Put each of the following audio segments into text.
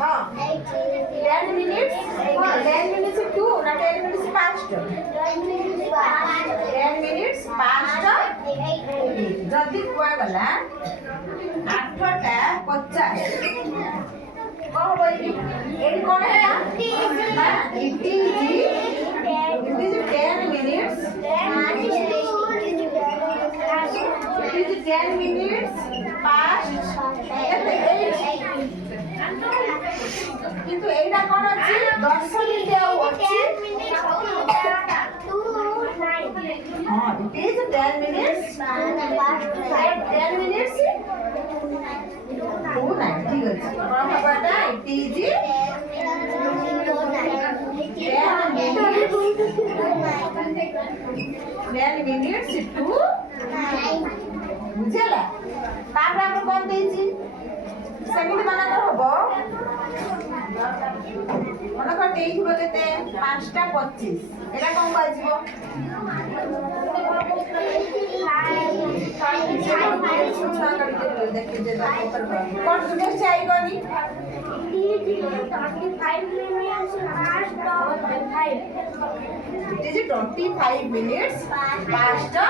हाँ 10 minutes 10 minutes 2 ना 10 minutes 5 10 minutes 5 जदि कुआ गला 8टा 50 कौन बोली एडी कौन है ना it is 10 minutes it is 10 minutes past কিন্তু এইটা কোন আছে 10 মিনিট আর আছে হ্যাঁ it is 10 minutes 10 minutes 2 9 ঠিক আছে কোন হবাটা it is 10 minutes to 9 বুঝলা তারপরে আমরা কোন দিয়েছি সেমিতি মানা হবো মনে কর এইথিব কেতে 5টা 25 এটা কোন বাজিব দেখি যে কোন সুযোগ চাই গনি 25 minutes 5টা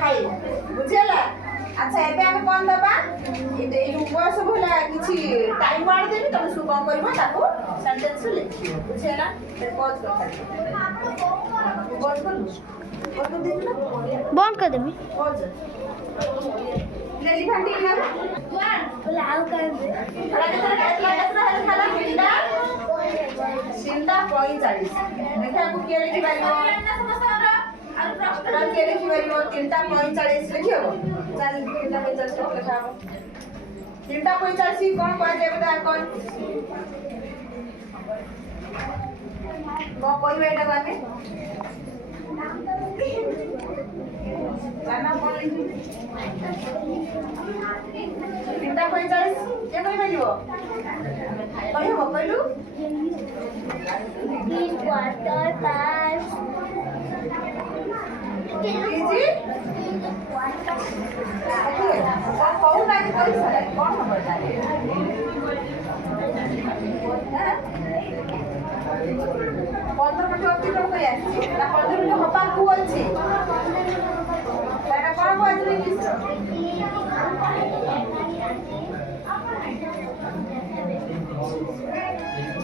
5 বুঝলা আচ্ছা এবে আমি কোন দবা এই বয়স ভলা কিছু টাইম মার দেবি তুমি সু কোন করব তাকু সেন্টেন্স লিখিও বুঝলা পজ করতে পজ করু পজ দিবি না বন্ধ করে দেবি পজ এলিফ্যান্ট কি নাম বলে আউ করবে সিলটা 45 দেখা কো কে লিখি পারিব আর কে লিখি পারিব 3টা 45 লিখি হবো চাল 3টা 45 লেখা হবো 3টা 45 কোন কয় দেবে তা কোন কইবে এটা মানে জানা কোন লিখি 3টা 45 কে কইবে দিব কইব কইলু 3 quarter 5 इजी कौन लागे कोई सर कौन हम बता रहे हैं 15 मिनट अतिक्रम করে আসছি না 15 মিনিট হবার কু আছে এটা কোন বাজে কি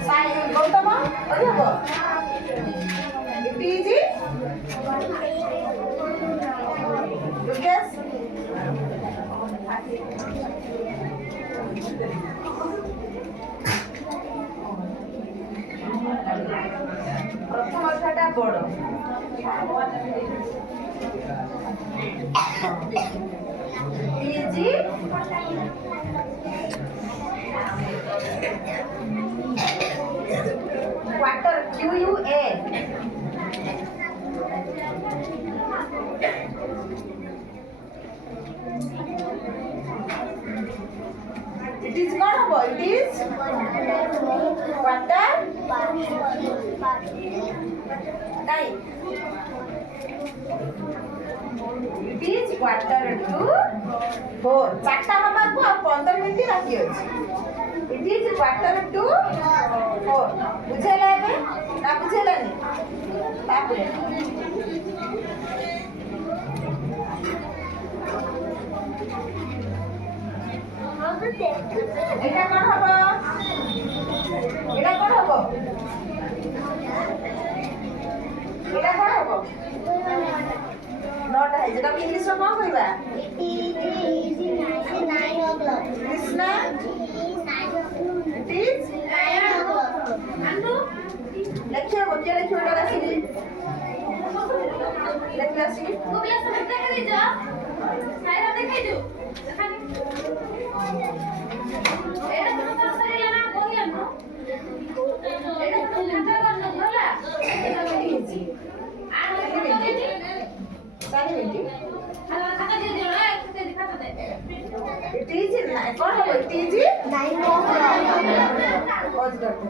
সাই গৌতম ওই হবো ইজি Yes. প্রথম অংশটা বড় easy quarter Q U A It is not a boy, it is quarter 9. It is quarter to 4. 4টা হবাকু আর 15 মিনিট বাকি আছে It is quarter to 4. বুঝাইলা ଏବେ না বুঝাইলানি তারপরে এটা কোন হবে এটা কোন হবে এটা কোন হবে নটা है যেটা ইংলিশ রে কোন কইবা কৃষ্ণ it is 9 o'clock আনু লেখো বকে লেখো এটা আসি লেখো আসি ও ক্লাস দেখে দিছো সাইরা দেখাই দিও এটা তো সরাসরি না বলিলাম না এটা তো লেখা করতে হলা এটা লিখেছি আর লিখেছি সারি লিখি আর খাতা দিয়ে দিও না খাতা দিয়ে খাতা দে ইট ইজ না কোন হবে ইট ইজ 9 o'clock পজ করতে